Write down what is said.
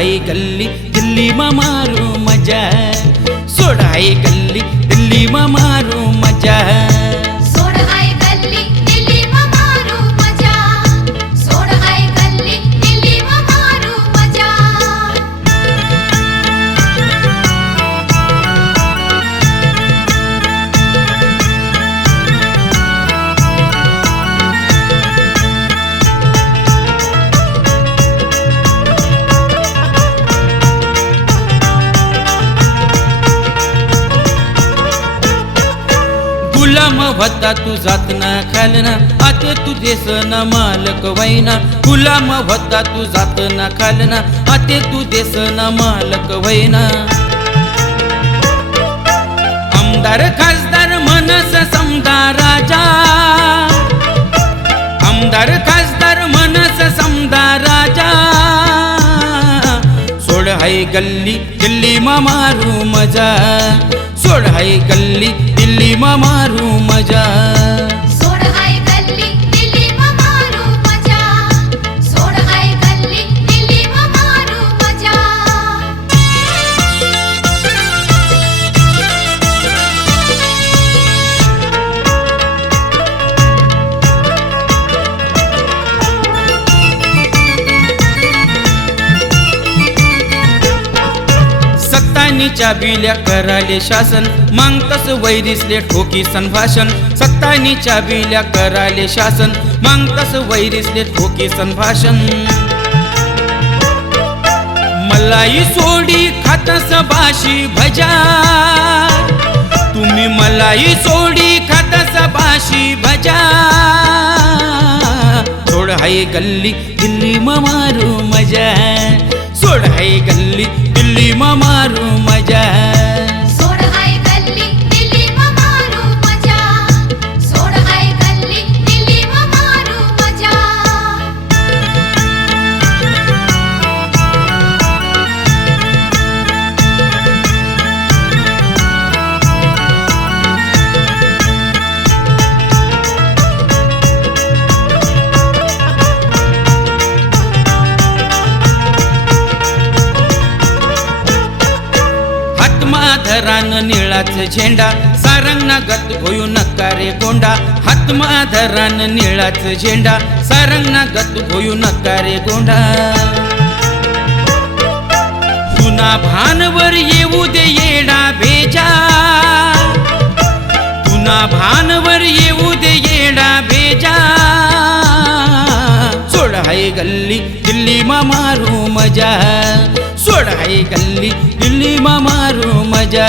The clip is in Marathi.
हाय गल्ली दिल्ली मा मारू मजा सोड हाय गल्ली दिल्ली मा मारू मजा सोड हाय गल्ली दिल्ली मा मारू मजा सोड हाय गल्ली दिल्ली मा मारू मजा गुलाम होता तू जात ना खालना आता तू देस ना मालक वैना गुलाम होता तू जात ना खालना आता तू देस ना मालक वैना आमदार खासदार मनस समदा राजा आमदार खासदार मनस समदा राजा सोड हाय गल्ली दिल्ली मा मारू मजा सोड हाय गल्ली दिल्ली मा मारू मजा सोड हाय गल्ली दिल्ली मा मारू मजा सोड हाय गल्ली दिल्ली मा मारू मजा सत्तानीच्या बिल्या कराले शासन मागतस वैरिसले ठोकी संभाषण सत्तानीच्या बिल्या कराले शासन मागतस वैरिसले ठोकी संभाषण मलाई सोडी खातस बाशी भजा तुम्ही मलाई सोडी खातस बाशी भजा सोड हाय गल्ली दिल्ली मा मारू मजा सोड हाय गल्ली दिल्ली मा मारू मजा सोड हाय गल्ली दिल्ली मा मारू मजा सोड हाय गल्ली दिल्ली मा मारू मजा हातमाधरान निळाच झेंडा सारंगना गत होऊ नका रे गोंडा हातमाधरान निळाच झेंडा सारंगना गत होऊ नका रे गोंडा तुना भानवर येऊ दे येडा भेजा तुना भानवर येऊ दे येडा भेजा सोड हाय गल्ली दिल्ली मा मारू मजा सोड हाय गल्ली दिल्ली मा मारू मजा